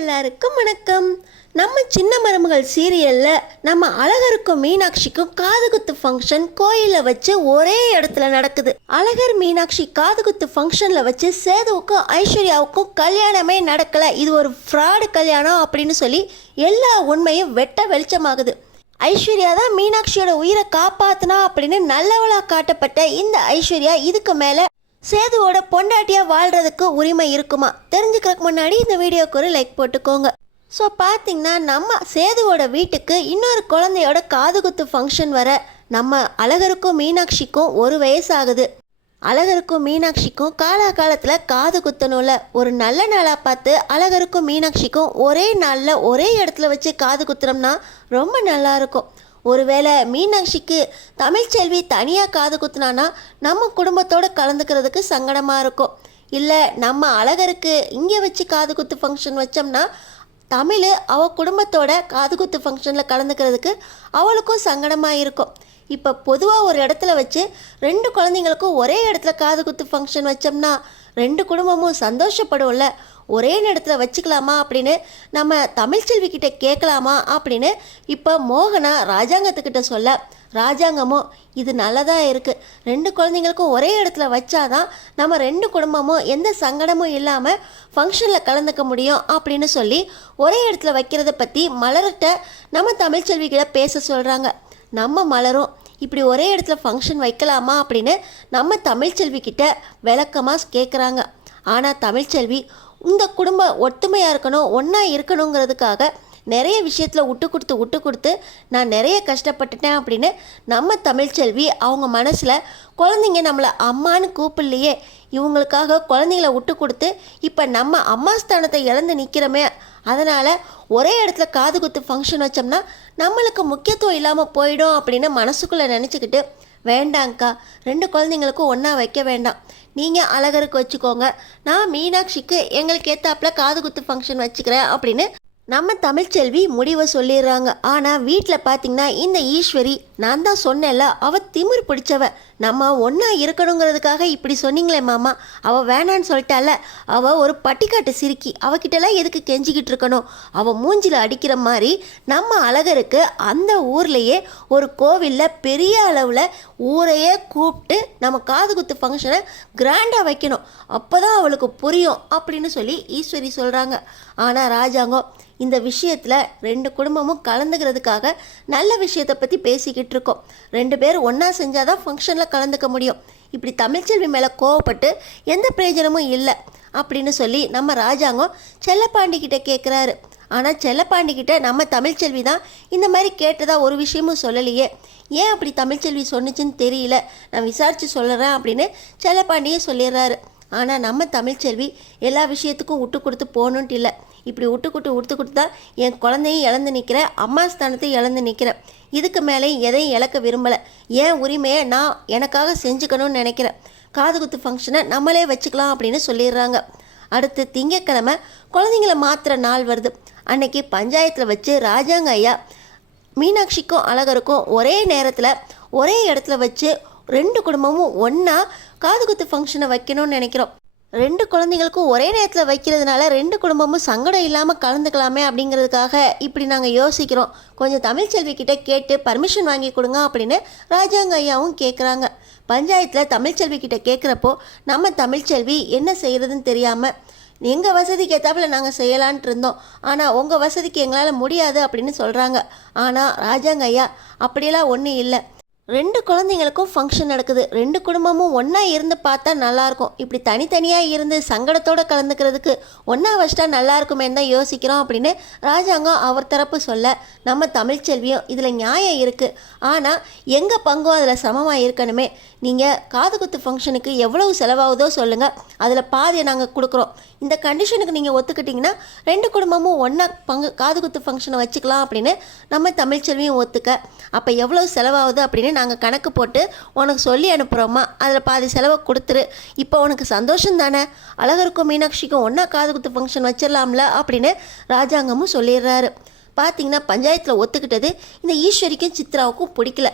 எல்லாருக்கும் வணக்கம். நம்ம சின்ன மருமகள் சீரியலில் நம்ம அழகருக்கும் மீனாட்சிக்கும் காதுகுத்து ஃபங்க்ஷன் கோயிலில் வச்சு ஒரே இடத்துல நடக்குது. அழகர் மீனாட்சி காதுகுத்து ஃபங்க்ஷனில் வச்சு சேதுவுக்கும் ஐஸ்வர்யாவுக்கும் கல்யாணமே நடக்கலை, இது ஒரு ஃப்ராடு கல்யாணம் அப்படின்னு சொல்லி எல்லா உண்மையும் வெட்ட வெளிச்சமாகுது. ஐஸ்வர்யா தான் மீனாட்சியோட உயிரை காப்பாத்தினா அப்படின்னு நல்லவளாக காட்டப்பட்ட இந்த ஐஸ்வர்யா இதுக்கு மேலே சேதுவோட பொண்டாட்டியாக வாழ்கிறதுக்கு உரிமை இருக்குமா? தெரிஞ்சுக்கிறதுக்கு முன்னாடி இந்த வீடியோக்கு ஒரு லைக் போட்டுக்கோங்க. ஸோ பார்த்தீங்கன்னா நம்ம சேதுவோட வீட்டுக்கு இன்னொரு குழந்தையோட காதுகுத்து ஃபங்க்ஷன் வர நம்ம அழகருக்கும் மீனாட்சிக்கும் 1 வயசு ஆகுது. அழகருக்கும் மீனாட்சிக்கும் காலகாலத்தில் காது குத்தணும்ல, ஒரு நல்ல நாளாக பார்த்து அழகருக்கும் மீனாட்சிக்கும் ஒரே நாளில் ஒரே இடத்துல வச்சு காது குத்துறோம்னா ரொம்ப நல்லாயிருக்கும். ஒருவேளை மீனாட்சிக்கு தமிழ்ச்செல்வி தனியாக காது குத்துனானா நம்ம குடும்பத்தோடு கலந்துக்கிறதுக்கு சங்கடமாக இருக்கும். இல்லை நம்ம அழகருக்கு இங்கே வச்சு காது குத்து ஃபங்க்ஷன் வச்சோம்னா தமிழ் அவள் குடும்பத்தோட காது குத்து ஃபங்க்ஷனில் கலந்துக்கிறதுக்கு அவளுக்கும் சங்கடமாக இருக்கும். இப்போ பொதுவாக ஒரு இடத்துல வச்சு 2 குழந்தைங்களுக்கும் ஒரே இடத்துல காது குத்து ஃபங்க்ஷன் வச்சோம்னா 2 குடும்பமும் சந்தோஷப்படும்ல. ஒரே இடத்துல வச்சுக்கலாமா அப்படின்னு நம்ம தமிழ்ச்செல்விக்கிட்ட கேட்கலாமா அப்படின்னு இப்போ மோகனா ராஜாங்கத்துக்கிட்ட சொல்ல, ராஜாங்கமும் இது நல்லதாக இருக்குது, 2 குழந்தைங்களுக்கும் ஒரே இடத்துல வச்சாதான் நம்ம 2 குடும்பமும் எந்த சங்கடமும் இல்லாமல் ஃபங்க்ஷனில் கலந்துக்க முடியும் அப்படின்னு சொல்லி ஒரே இடத்துல வைக்கிறத பற்றி மலர்கிட்ட நம்ம தமிழ்ச்செல்விக்கிட்ட பேச சொல்கிறாங்க. நம்ம மலரும் இப்படி ஒரே இடத்துல ஃபங்க்ஷன் வைக்கலாமா அப்படின்னு நம்ம தமிழ்ச்செல்விக்கிட்ட விளக்கமாக கேட்குறாங்க. ஆனால் தமிழ்ச்செல்வி இந்த குடும்பம் ஒற்றுமையாக இருக்கணும், ஒன்றா இருக்கணுங்கிறதுக்காக நிறைய விஷயத்தில் விட்டு கொடுத்து நான் நிறைய கஷ்டப்பட்டுட்டேன் அப்படின்னு நம்ம தமிழ்ச்செல்வி அவங்க மனசில் குழந்தைங்க நம்மளை அம்மானு கூப்பிடலையே, இவங்களுக்காக குழந்தைங்கள விட்டு கொடுத்து இப்போ நம்ம அம்மா ஸ்தானத்தை இழந்து நிற்கிறோமே, அதனால் ஒரே இடத்துல காது குத்து ஃபங்க்ஷன் வச்சோம்னா நம்மளுக்கு முக்கியத்துவம் இல்லாமல் போயிடும் அப்படின்னு மனசுக்குள்ளே நினச்சிக்கிட்டு, வேண்டாங்க்கா 2 குழந்தைங்களுக்கும் ஒன்றா வைக்க வேண்டாம், நீங்கள் அழகருக்கு வச்சுக்கோங்க, நான் மீனாட்சிக்கு எங்களுக்கு ஏற்றாப்புல காது குத்து ஃபங்க்ஷன் வச்சுக்கிறேன் அப்படின்னு நம்ம தமிழ்ச்செல்வி முடிவை சொல்லிடுறாங்க. ஆனால் வீட்டில் பார்த்திங்கன்னா இந்த ஈஸ்வரி, நான் தான் சொன்னேன்ல அவள் திமிர் பிடிச்சவ, நம்ம ஒன்றா இருக்கணுங்கிறதுக்காக இப்படி சொன்னீங்களே மாமா, அவள் வேணான்னு சொல்லிட்டால, அவள் ஒரு பட்டிக்காட்டு சிரிக்கி, அவகிட்டலாம் எதுக்கு கெஞ்சிக்கிட்டு இருக்கணும், அவள் மூஞ்சில் அடிக்கிற மாதிரி நம்ம அழகருக்கு அந்த ஊர்லேயே ஒரு கோவிலில் பெரிய அளவில் ஊரையே கூப்பிட்டு நம்ம காது குத்து ஃபங்க்ஷனை கிராண்டாக வைக்கணும், அப்போ தான் அவளுக்கு புரியும் அப்படின்னு சொல்லி ஈஸ்வரி சொல்கிறாங்க. ஆனால் ராஜாங்கம் இந்த விஷயத்தில் 2 குடும்பமும் கலந்துக்கிறதுக்காக நல்ல விஷயத்தை பற்றி பேசிக்கிட்டு இருக்கோம், 2 பேர் ஒன்றா செஞ்சால் தான் ஃபங்க்ஷனில் கலந்துக்க முடியும், இப்படி தமிழ்ச்செல்வி மேலே கோவப்பட்டு எந்த பிரயோஜனமும் இல்லை அப்படின்னு சொல்லி நம்ம ராஜாங்கம் செல்லப்பாண்டிக்கிட்ட கேட்குறாரு. ஆனால் செல்லப்பாண்டிக்கிட்ட நம்ம தமிழ்ச்செல்வி தான் இந்த மாதிரி கேட்டதா ஒரு விஷயமும் சொல்லலையே, ஏன் அப்படி தமிழ்ச்செல்வி சொன்னிச்சின்னு தெரியல, நான் விசாரித்து சொல்லுறேன் அப்படின்னு செல்லப்பாண்டியே சொல்லிடுறாரு. ஆனால் நம்ம தமிழ்ச்செல்வி எல்லா விஷயத்துக்கும் விட்டு கொடுத்து போகணுன்ட்டு இல்லை, இப்படி விட்டு கொடுத்து தான் என் குழந்தையும் இழந்து நிற்கிறேன், அம்மா ஸ்தானத்தை இழந்து நிற்கிறேன், இதுக்கு மேலே எதையும் இழக்க விரும்பலை, என் உரிமையை நான் எனக்காக செஞ்சுக்கணும்னு நினைக்கிறேன், காது குத்து ஃபங்க்ஷனை நம்மளே வச்சுக்கலாம் அப்படின்னு சொல்லிடுறாங்க. அடுத்து திங்கக்கிழமை குழந்தைங்கள மாத்திர நாள் வருது. அன்னைக்கு பஞ்சாயத்தில் வச்சு ராஜாங்க ஐயா மீனாட்சிக்கும் அழகருக்கும் ஒரே நேரத்தில் ஒரே இடத்துல வச்சு 2 குடும்பமும் ஒன்றா காது குத்து ஃபங்க்ஷனை வைக்கணும்னு நினைக்கிறோம். 2 குழந்தைங்களுக்கும் ஒரே நேரத்தில் வைக்கிறதுனால 2 குடும்பமும் சங்கடம் இல்லாமல் கலந்துக்கலாமே அப்படிங்கிறதுக்காக இப்படி நாங்கள் யோசிக்கிறோம், கொஞ்சம் தமிழ்ச்செல்விக்கிட்ட கேட்டு பர்மிஷன் வாங்கி கொடுங்க அப்படின்னு ராஜாங்க ஐயாவும் கேட்குறாங்க. பஞ்சாயத்தில் தமிழ்ச்செல்விக்கிட்ட கேட்குறப்போ நம்ம தமிழ்ச்செல்வி என்ன செய்கிறதுன்னு தெரியாமல், எங்கள் வசதிக்கு ஏற்றாப்புல நாங்கள் செய்யலான்ட்டு இருந்தோம், ஆனால் உங்கள் வசதிக்கு எங்களால் முடியாது அப்படின்னு சொல்கிறாங்க. ஆனால் ராஜாங்க ஐயா அப்படியெல்லாம் ஒன்றும் இல்லை, 2 குழந்தைங்களுக்கும் ஃபங்க்ஷன் நடக்குது, 2 குடும்பமும் ஒன்றா இருந்து பார்த்தா நல்லாயிருக்கும், இப்படி தனித்தனியாக இருந்து சங்கடத்தோடு கலந்துக்கிறதுக்கு ஒன்றா வச்சிட்டா நல்லாயிருக்குமேன்னு தான் யோசிக்கிறோம் அப்படின்னு ராஜாங்கம் அவர் தரப்பு சொல்ல, நம்ம தமிழ்ச்செல்வியும் இதில் நியாயம் இருக்குது, ஆனால் எங்கள் பங்கும் அதில் சமமாக இருக்கணுமே, நீங்கள் காது குத்து ஃபங்க்ஷனுக்கு எவ்வளவு செலவாகுதோ சொல்லுங்கள், அதில் பாதியை நாங்கள் கொடுக்குறோம், இந்த கண்டிஷனுக்கு நீங்கள் ஒத்துக்கிட்டிங்கன்னா 2 குடும்பமும் ஒன்றா காது குத்து ஃபங்க்ஷனை வச்சுக்கலாம் அப்படின்னு நம்ம தமிழ்ச்செல்வியும் ஒத்துக்க, அப்போ எவ்வளவு செலவாகுது அப்படின்னு நாங்கள் கணக்கு போட்டு உனக்கு சொல்லி அனுப்புகிறோமா, அதில் பாதி செலவை கொடுத்துரு, இப்போ உனக்கு சந்தோஷம் தானே, அழகருக்கும் மீனாட்சிக்கும் ஒன்றா காது குத்து ஃபங்க்ஷன் வச்சிடலாம்ல அப்படின்னு ராஜாங்கமும் சொல்லிடுறாரு. பார்த்திங்கன்னா பஞ்சாயத்தில் ஒத்துக்கிட்டது இந்த ஈஸ்வரிக்கும் சித்ராவுக்கும் பிடிக்கல.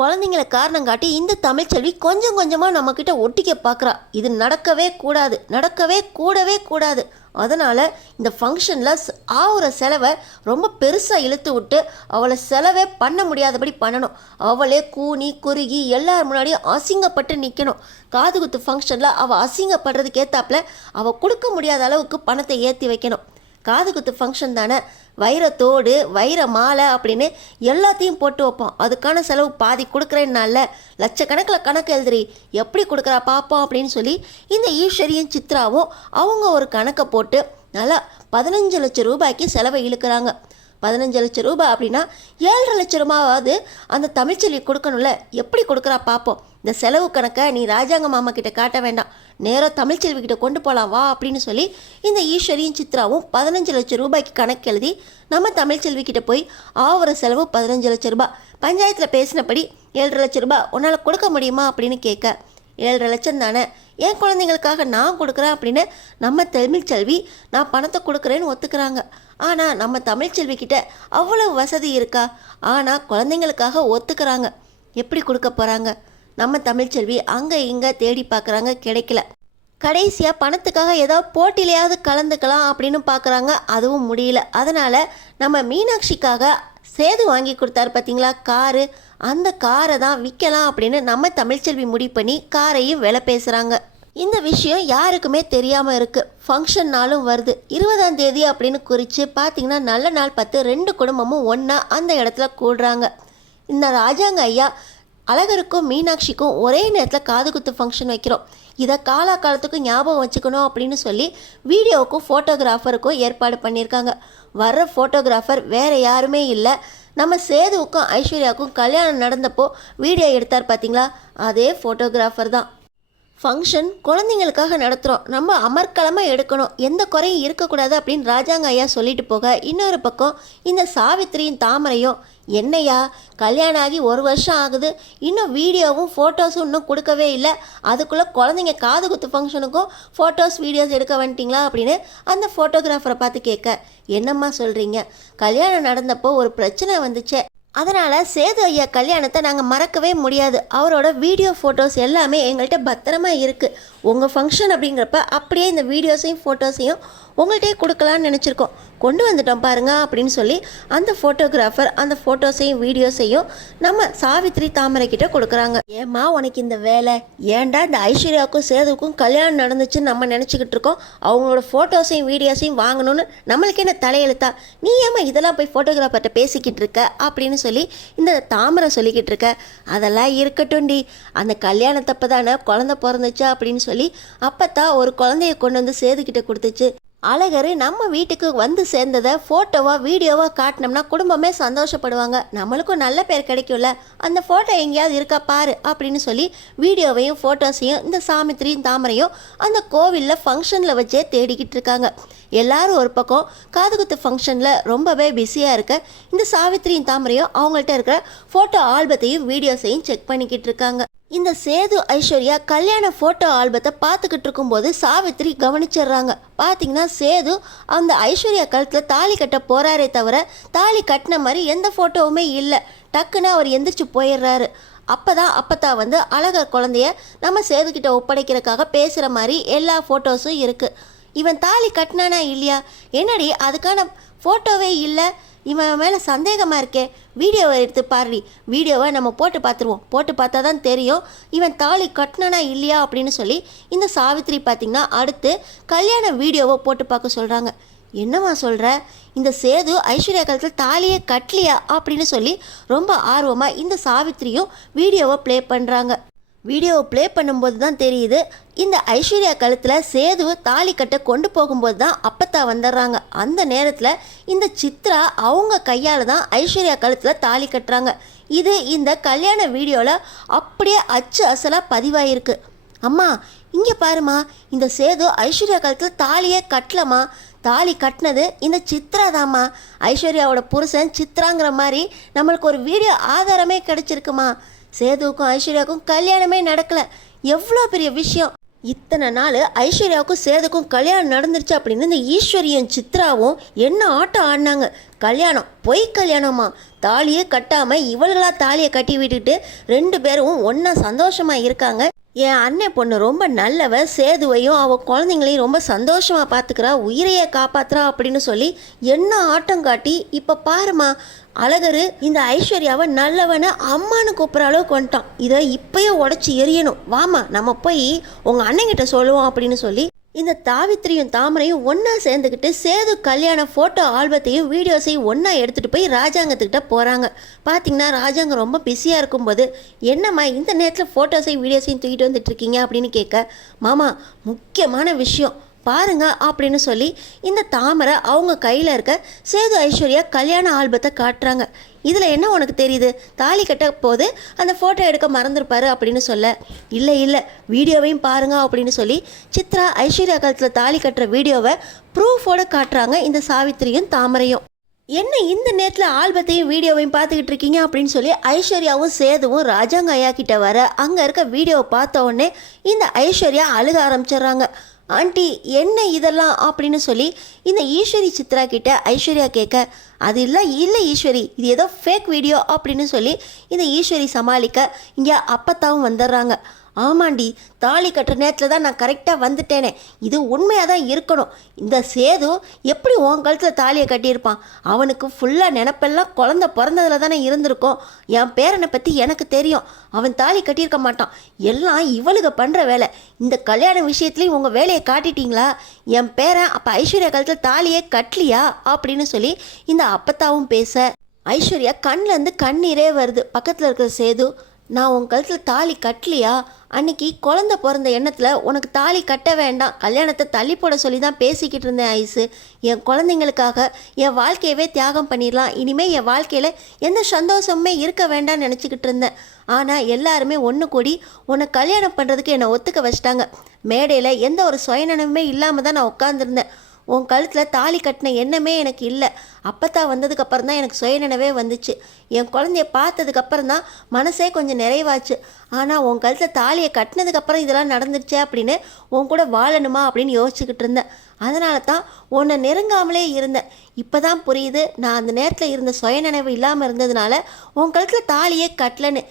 குழந்தைங்கள காரணம் காட்டி இந்த தமிழ்ச்செல்வி கொஞ்சம் கொஞ்சமாக நம்மக்கிட்ட ஒட்டிக்க பார்க்குறா. இது நடக்கவே கூடாது, நடக்கவே கூடவே கூடாது. அதனால் இந்த ஃபங்க்ஷனில் ஆகிற செலவை ரொம்ப பெருசாக இழுத்து விட்டு அவளை செலவே பண்ண முடியாதபடி பண்ணணும். அவளே கூனி குறுகி எல்லார் முன்னாடியும் அசிங்கப்பட்டு நிற்கணும். காதுகுத்து ஃபங்க்ஷனில் அவள் அசிங்கப்படுறதுக்கு ஏற்றாப்புல அவள் கொடுக்க முடியாத அளவுக்கு பணத்தை ஏற்றி வைக்கணும். காதுகுத்து ஃபங்க்ஷன் தானே, வைரத்தோடு வைர மாலை அப்படின்னு எல்லாத்தையும் போட்டு வைப்போம். அதுக்கான செலவு பாதி கொடுக்குறேன்னால லட்சக்கணக்கில் கணக்கு எழுதுறி எப்படி கொடுக்குறா பார்ப்போம் அப்படின்னு சொல்லி இந்த ஈஸ்வரியும் சித்ராவும் அவங்க ஒரு கணக்கை போட்டு நல்லா 15 லட்சம் ரூபாய்க்கு செலவை இழுக்கிறாங்க. 15 லட்சம் ரூபாய் அப்படின்னா 7.5 லட்சம் ரூபாவது அந்த தமிழ்ச்செல்வி கொடுக்கணும்ல. எப்படி கொடுக்குறா பார்ப்போம். இந்த செலவு கணக்கை நீ ராஜாங்க மாமா கிட்ட காட்ட வேண்டாம், நேராக தமிழ்ச்செல்வி கிட்ட கொண்டு போகலாம் வா அப்படின்னு சொல்லி இந்த ஈஸ்வரியும் சித்ராவும் 15 லட்சம் ரூபாய்க்கு கணக்கு எழுதி நம்ம தமிழ்ச்செல்வி கிட்ட போய் ஆகிற செலவு 15 லட்சம் ரூபாய். பஞ்சாயத்தில் பேசினபடி 7.5 லட்சம் ரூபாய் உன்னால் கொடுக்க முடியுமா அப்படின்னு கேட்க 7.5 லட்சம் தானே, என் குழந்தைங்களுக்காக நான் கொடுக்குறேன் அப்படின்னு நம்ம தமிழ்ச்செல்வி நான் பணத்தை கொடுக்குறேன்னு ஒத்துக்கிறாங்க. ஆனால் நம்ம தமிழ்ச்செல்விக்கிட்ட அவ்வளவு வசதி இருக்கா? ஆனால் குழந்தைங்களுக்காக ஒத்துக்கிறாங்க. எப்படி கொடுக்க போகிறாங்க? நம்ம தமிழ்ச்செல்வி அங்கே இங்கே தேடி பார்க்குறாங்க, கிடைக்கல. கடைசியாக பணத்துக்காக ஏதாவது போட்டியிலையாவது கலந்துக்கலாம் அப்படின்னு பார்க்குறாங்க, அதுவும் முடியல. அதனால் நம்ம மீனாட்சிக்காக சேது வாங்கி கொடுத்தாரு பார்த்தீங்களா காரு, அந்த காரை தான் விற்கலாம் அப்படின்னு நம்ம தமிழ்ச்செல்வி முடிவு பண்ணி காரையும் விலை பேசுகிறாங்க. இந்த விஷயம் யாருக்குமே தெரியாமல் இருக்குது. ஃபங்க்ஷன் நாளும் வருது, 20ஆம் தேதி அப்படின்னு குறித்து பார்த்தீங்கன்னா நல்ல நாள் பார்த்து 2 குடும்பமும் ஒன்றா அந்த இடத்துல கூடுறாங்க. இந்த ராஜாங்க ஐயா அழகருக்கும் மீனாட்சிக்கும் ஒரே நேரத்தில் காதுகுத்து ஃபங்க்ஷன் வைக்கிறோம், இதை காலத்துக்கு ஞாபகம் வச்சுக்கணும் அப்படின்னு சொல்லி வீடியோவுக்கும் ஃபோட்டோகிராஃபருக்கும் ஏற்பாடு பண்ணியிருக்காங்க. வர்ற ஃபோட்டோகிராஃபர் வேறு யாருமே இல்லை, நம்ம சேதுவுக்கும் ஐஸ்வர்யாவுக்கும் கல்யாணம் நடந்தப்போ வீடியோ எடுத்தார் பார்த்தீங்களா, அதே ஃபோட்டோகிராஃபர் தான். ஃபங்க்ஷன் குழந்தைங்களுக்காக நடத்துகிறோம், நம்ம அமர்க்களமாக எடுக்கணும், எந்த குறையும் இருக்கக்கூடாது அப்படின்னு ராஜாங்க ஐயா சொல்லிட்டு போக, இன்னொரு பக்கம் இந்த சாவித்திரியும் தாமரையும் என்னையா கல்யாணம் ஆகி 1 வருஷம் ஆகுது, இன்னும் வீடியோவும் ஃபோட்டோஸும் இன்னும் கொடுக்கவே இல்லை, அதுக்குள்ளே குழந்தைங்க காது குத்து ஃபங்க்ஷனுக்கும் ஃபோட்டோஸ் வீடியோஸ் எடுக்க வந்துட்டிங்களா அப்படின்னு அந்த ஃபோட்டோகிராஃபரை பார்த்து கேட்க, என்னம்மா சொல்கிறீங்க, கல்யாணம் நடந்தப்போ ஒரு பிரச்சனை வந்துச்சே, அதனால் சேது ஐயா கல்யாணத்தை நாங்கள் மறக்கவே முடியாது, அவரோட வீடியோ ஃபோட்டோஸ் எல்லாமே எங்கள்கிட்ட பத்திரமா இருக்குது, உங்கள் ஃபங்க்ஷன் அப்படிங்கிறப்ப அப்படியே இந்த வீடியோஸையும் ஃபோட்டோஸையும் உங்கள்கிட்டயே கொடுக்கலான்னு நினச்சிருக்கோம், கொண்டு வந்துட்டோம் பாருங்க அப்படின்னு சொல்லி அந்த ஃபோட்டோகிராஃபர் அந்த ஃபோட்டோஸையும் வீடியோஸையும் நம்ம சாவித்திரி தாமரை கிட்ட கொடுக்குறாங்க. ஏம்மா உனக்கு இந்த வேலை, ஏன்டா இந்த ஐஸ்வர்யாவுக்கும் சேதுவுக்கும் கல்யாணம் நடந்துச்சுன்னு நம்ம நினச்சிக்கிட்டு இருக்கோம், அவங்களோட ஃபோட்டோஸையும் வீடியோஸையும் வாங்கணும்னு நம்மளுக்கு என்ன தலையெழுத்தா, நீ ஏம்மா இதெல்லாம் போய் ஃபோட்டோகிராஃபர்கிட்ட பேசிக்கிட்டு இருக்க அப்படின்னு சொல்லி இந்த தாமரை சொல்லிக்கிட்டு இருக்க. அதெல்லாம் இருக்கட்டும்டி, அந்த கல்யாணத்தப்போ தானே குழந்தை பிறந்துச்சு அப்படின்னு சொல்லி அப்பத்தான் ஒரு குழந்தைய கொண்டு வந்து சேதுக்கிட்ட கொடுத்துச்சு. அழகர் நம்ம வீட்டுக்கு வந்து சேர்ந்ததை ஃபோட்டோவாக வீடியோவாக காட்டினோம்னா குடும்பமே சந்தோஷப்படுவாங்க, நம்மளுக்கும் நல்ல பேர் கிடைக்கும்ல, அந்த ஃபோட்டோ எங்கேயாவது இருக்கா பாரு அப்படின்னு சொல்லி வீடியோவையும் ஃபோட்டோஸையும் இந்த சாமித்திரியும் தாமரையும் அந்த கோவிலில் ஃபங்க்ஷனில் வச்சே தேடிக்கிட்டு இருக்காங்க. எல்லாரும் ஒரு பக்கம் காதுகுத்து ஃபங்க்ஷனில் ரொம்பவே பிஸியாக இருக்க, இந்த சாவித்திரியும் தாமரையும் அவங்கள்ட்ட இருக்கிற ஃபோட்டோ ஆல்பத்தையும் வீடியோஸையும் செக் பண்ணிக்கிட்டு இருக்காங்க. இந்த சேது ஐஸ்வர்யா கல்யாண ஃபோட்டோ ஆல்பத்தை பார்த்துக்கிட்டு இருக்கும்போது சாவித்திரி கவனிச்சிடுறாங்க. பார்த்தீங்கன்னா சேது அந்த ஐஸ்வர்யா கழுத்தில் தாலி கட்ட போகிறாரே தவிர தாலி கட்டின மாதிரி எந்த ஃபோட்டோவுமே இல்லை. டக்குன்னு அவர் எந்திரிச்சு போயிடுறாரு. அப்பத்தா வந்து அழகர் குழந்தைய நம்ம சேதுக்கிட்ட ஒப்படைக்கிறதுக்காக பேசுகிற மாதிரி எல்லா ஃபோட்டோஸும் இருக்குது. இவன் தாலி கட்டினானா இல்லையா, என்னடி அதுக்கான ஃபோட்டோவே இல்லை, இவன் மேலே சந்தேகமாக இருக்கே, வீடியோவை எடுத்து பாருடி, வீடியோவை நம்ம போட்டு பார்த்துருவோம், போட்டு பார்த்தா தான் தெரியும் இவன் தாலி கட்டினானா இல்லையா அப்படின்னு சொல்லி இந்த சாவித்திரி பார்த்திங்கன்னா அடுத்து கல்யாண வீடியோவை போட்டு பார்க்க சொல்கிறாங்க. என்னம்மா சொல்கிற, இந்த சேது ஐஸ்வர்யா காலத்தில் தாலியே கட்டலையா அப்படின்னு சொல்லி ரொம்ப ஆர்வமாக இந்த சாவித்திரியும் வீடியோவை ப்ளே பண்ணுறாங்க. வீடியோவை ப்ளே பண்ணும்போது தான் தெரியுது இந்த ஐஸ்வர்யா கழுத்தில் சேது தாலி கட்ட கொண்டு போகும்போது தான் அப்பத்தா வந்துடுறாங்க. அந்த நேரத்தில் இந்த சித்ரா அவங்க கையால் தான் ஐஸ்வர்யா கழுத்தில் தாலி கட்டுறாங்க. இது இந்த கல்யாண வீடியோவில் அப்படியே அச்சு அசலாக பதிவாயிருக்கு. அம்மா இங்கே பாருமா, இந்த சேது ஐஸ்வர்யா கழுத்தில் தாலியே கட்டலம்மா, தாலி கட்டினது இந்த சித்ரா தாம்மா, ஐஸ்வர்யாவோட புருஷன் சித்ராங்கிற மாதிரி நம்மளுக்கு ஒரு வீடியோ ஆதாரமே கிடச்சிருக்குமா, சேதுவுக்கும் ஐஸ்வர்யாவுக்கும் கல்யாணமே நடக்கலை, எவ்வளோ பெரிய விஷயம், இத்தனை நாள் ஐஸ்வர்யாவுக்கும் சேதுக்கும் கல்யாணம் நடந்துருச்சு அப்படின்னு இந்த ஈஸ்வரியும் சித்ராவும் என்ன ஆட்டம் ஆடினாங்க. கல்யாணம் பொய் கல்யாணமா, தாலியே கட்டாமல் இவள்களா தாலியை கட்டி விட்டுட்டு 2 பேரும் ஒன்றா சந்தோஷமாக இருக்காங்க. என் அண்ணன் பொண்ணு ரொம்ப நல்லவ, சேதுவையும் அவள் குழந்தைங்களையும் ரொம்ப சந்தோஷமாக பார்த்துக்கிறா, உயிரையே காப்பாத்துறா அப்படின்னு சொல்லி என்ன ஆட்டம் காட்டி இப்போ பாருமா அழகரு இந்த ஐஸ்வர்யாவை நல்லவனை அம்மானு கூப்பிட்ற அளவுக்கு வந்துட்டான். இதை இப்பயே உடச்சி எரியணும், வாமா நம்ம போய் உங்கள் அண்ணங்கிட்ட சொல்லுவோம் அப்படின்னு சொல்லி இந்த தாவித்திரியும் தாமரையும் ஒன்றா சேர்ந்துக்கிட்டு சேது கல்யாண ஃபோட்டோ ஆல்பத்தையும் வீடியோஸையும் ஒன்றா எடுத்துகிட்டு போய் ராஜாங்கத்துக்கிட்ட போகிறாங்க. பார்த்திங்கன்னா ராஜாங்கம் ரொம்ப பிஸியாக இருக்கும்போது என்னம்மா இந்த நேரத்தில் ஃபோட்டோஸையும் வீடியோஸையும் தூக்கிட்டு வந்துட்டுருக்கீங்க அப்படின்னு கேட்க, மாமா முக்கியமான விஷயம் பாருங்க அப்படின்னு சொல்லி இந்த தாமரை அவங்க கையில் இருக்க சேது ஐஸ்வர்யா கல்யாண ஆல்பத்தை காட்டுறாங்க. இதில் என்ன உனக்கு தெரியுது, தாலி கட்ட போது அந்த ஃபோட்டோ எடுக்க மறந்துருப்பாரு அப்படின்னு சொல்ல, இல்லை வீடியோவையும் பாருங்க அப்படின்னு சொல்லி சித்ரா ஐஸ்வர்யா காலத்தில் தாலி கட்டுற வீடியோவை ப்ரூஃபோடு காட்டுறாங்க இந்த சாவித்திரியும் தாமரையும். என்ன இந்த நேரத்தில் ஆல்பத்தையும் வீடியோவையும் பார்த்துக்கிட்டு இருக்கீங்க அப்படின்னு சொல்லி ஐஸ்வர்யாவும் சேதுவும் ராஜாங்க ஐயா கிட்ட வர அங்கே இருக்க வீடியோவை பார்த்த உடனே இந்த ஐஸ்வர்யா அழுக ஆரம்பிச்சிடுறாங்க. ஆண்டி என்ன இதெல்லாம் அப்படின்னு சொல்லி இந்த ஈஸ்வரி சித்ரா கிட்ட ஐஸ்வர்யா கேட்க, அது இல்லை ஈஸ்வரி இது ஏதோ ஃபேக் வீடியோ அப்படின்னு சொல்லி இந்த ஈஸ்வரி சமாளிக்க இங்கே அப்பத்தாவும் வந்துடுறாங்க. ஆமாண்டி, தாலி கட்டுற நேரத்தில் தான் நான் கரெக்டாக வந்துட்டேனே, இது உண்மையாக தான் இருக்கணும். இந்த சேது எப்படி உன் கழுத்தில் தாலியை கட்டியிருப்பான், அவனுக்கு ஃபுல்லாக நினப்பெல்லாம் குழந்த பிறந்ததில் தானே இருந்திருக்கும். என் பேரனை பற்றி எனக்கு தெரியும், அவன் தாலி கட்டியிருக்க மாட்டான், எல்லாம் இவளுக பண்ணுற வேலை. இந்த கல்யாண விஷயத்துலேயும் உங்கள் வேலையை காட்டிட்டீங்களா, என் பேரன் அப்போ ஐஸ்வர்யா கழுத்தில் தாலியே கட்டலியா அப்படின்னு சொல்லி இந்த அப்பத்தாவும் பேச ஐஸ்வர்யா கண்ணிலேருந்து கண்ணீரே வருது. பக்கத்தில் இருக்கிற சேது, நான் உன் கழுத்தில் தாலி கட்டலையா, அன்னைக்கு குழந்த பிறந்த எண்ணத்தில் உனக்கு தாலி கட்ட வேண்டாம், கல்யாணத்தை தள்ளி போட சொல்லி தான் பேசிக்கிட்டு இருந்தேன் ஐஸு. என் குழந்தைங்களுக்காக என் வாழ்க்கையவே தியாகம் பண்ணிடலாம், இனிமேல் என் வாழ்க்கையில் எந்த சந்தோஷமுமே இருக்க வேண்டாம்னு நினச்சிக்கிட்டு இருந்தேன். ஆனால் எல்லாருமே ஒன்று கூடி உன்னை கல்யாணம் பண்ணுறதுக்கு என்னை ஒத்துக்க வச்சிட்டாங்க. மேடையில் எந்த ஒரு சுயநனமே இல்லாமல் தான் நான் உட்காந்துருந்தேன். உன் கழுத்தில் தாலி கட்டின எண்ணமே எனக்கு இல்லை. அப்பத்தான் வந்ததுக்கப்புறம் தான் எனக்கு சுயநினைவே வந்துச்சு. என் குழந்தைய பார்த்ததுக்கப்புறம் தான் மனசே கொஞ்சம் நிறைவாச்சு. ஆனால் உன் கழுத்தில் தாலியை கட்டினதுக்கப்புறம் இதெல்லாம் நடந்துருச்சே அப்படின்னு உன் கூட வாழணுமா அப்படின்னு யோசிச்சுக்கிட்டு இருந்தேன். அதனால தான் உன்னை நெருங்காமலே இருந்தேன். இப்போ தான் புரியுது, நான் அந்த நேரத்தில் இருந்த சுயநினைவு இல்லாமல் இருந்ததுனால உன் கழுத்தில் தாலியே கட்டலன்னு.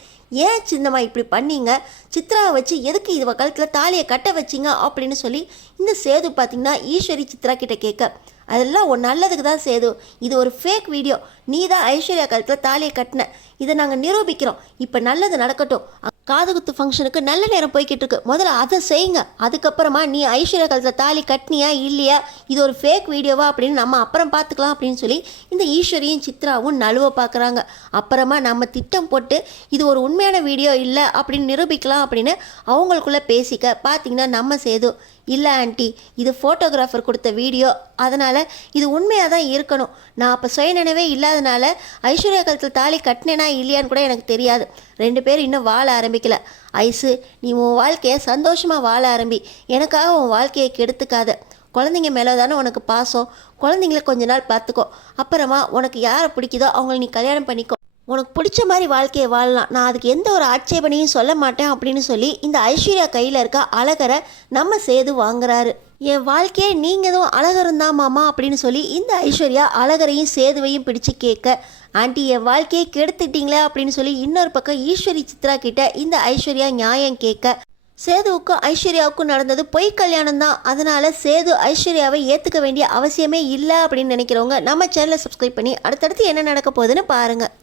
ஏன் சின்னம்மா இப்படி பண்ணீங்க, சித்ராவை வச்சு எதுக்கு இது கழுத்தில் தாலியை கட்ட வச்சிங்க அப்படின்னு சொல்லி இந்த சேது பார்த்திங்கன்னா ஈஸ்வரி சித்ரா கிட்ட கேட்க, அதெல்லாம் ஒரு நல்லதுக்கு தான் சேது, இது ஒரு ஃபேக் வீடியோ, நீ தான் ஐஸ்வர்யா கழுத்தில் தாலியை கட்டின, இதை நாங்கள் நிரூபிக்கிறோம், இப்போ நல்லது நடக்கட்டும், காதுகுத்து ஃபங்க்ஷனுக்கு நல்ல நேரம் போய்கிட்டு இருக்கு, முதல்ல அதை செய்யுங்க, அதுக்கப்புறமா நீ ஐஸ்வர்யா கழுத்தில் தாலி கட்டினியா இல்லையா, இது ஒரு ஃபேக் வீடியோவா அப்படின்னு நம்ம அப்புறம் பார்த்துக்கலாம் அப்படின்னு சொல்லி இந்த ஈஸ்வரியும் சித்ராவும் நழுவ பார்க்குறாங்க. அப்புறமா நம்ம திட்டம் போட்டு இது ஒரு உண்மையான வீடியோ இல்லை அப்படின்னு நிரூபிக்கலாம் அப்படின்னு அவங்களுக்குள்ளே பேசிக்க பார்த்திங்கன்னா நம்ம சேது, இல்லை ஆண்டி இது ஃபோட்டோகிராஃபர் கொடுத்த வீடியோ, அதனால் இது உண்மையாக தான் இருக்கணும், நான் அப்போ சுயநினைவே இல்லாதனால ஐஸ்வர்யா கழுத்தில் தாலி கட்டினேனா இல்லையான்னு கூட எனக்கு தெரியாது, 2 பேர் இன்னும் வாழ ஆரம்பிக்கல. ஐஸு நீ உன் வாழ்க்கையை சந்தோஷமாக வாழ ஆரம்பி, எனக்காக உன் வாழ்க்கையை கெடுத்துக்காத, குழந்தைங்க மேலே தானே உனக்கு பாசம், குழந்தைங்கள கொஞ்ச நாள் பார்த்துக்கோ, அப்புறமா உனக்கு யாரை பிடிக்குதோ அவங்கள நீ கல்யாணம் பண்ணிக்கோ, உனக்கு பிடிச்ச மாதிரி வாழ்க்கையை வாழலாம், நான் அதுக்கு எந்த ஒரு ஆட்சேபனையும் சொல்ல மாட்டேன் அப்படின்னு சொல்லி இந்த ஐஸ்வர்யா கையில் இருக்க அழகரை நம்ம சேது வாங்குறாரு. என் வாழ்க்கையை நீங்கள் எதுவும் அழகருந்தா மாமா அப்படின்னு சொல்லி இந்த ஐஸ்வர்யா அழகரையும் சேதுவையும் பிடிச்சு கேட்க, ஆண்டி என் வாழ்க்கையை கெடுத்துட்டீங்களே அப்படின்னு சொல்லி இன்னொரு பக்கம் ஈஸ்வரி சித்ரா கிட்ட இந்த ஐஸ்வர்யா நியாயம் கேட்க, சேதுவுக்கும் ஐஸ்வர்யாவுக்கும் நடந்தது பொய் கல்யாணம் தான், அதனால சேது ஐஸ்வர்யாவை ஏற்றுக்க வேண்டிய அவசியமே இல்லை அப்படின்னு நினைக்கிறவங்க நம்ம சேனலை சப்ஸ்கிரைப் பண்ணி அடுத்தடுத்து என்ன நடக்க போகுதுன்னு பாருங்கள்.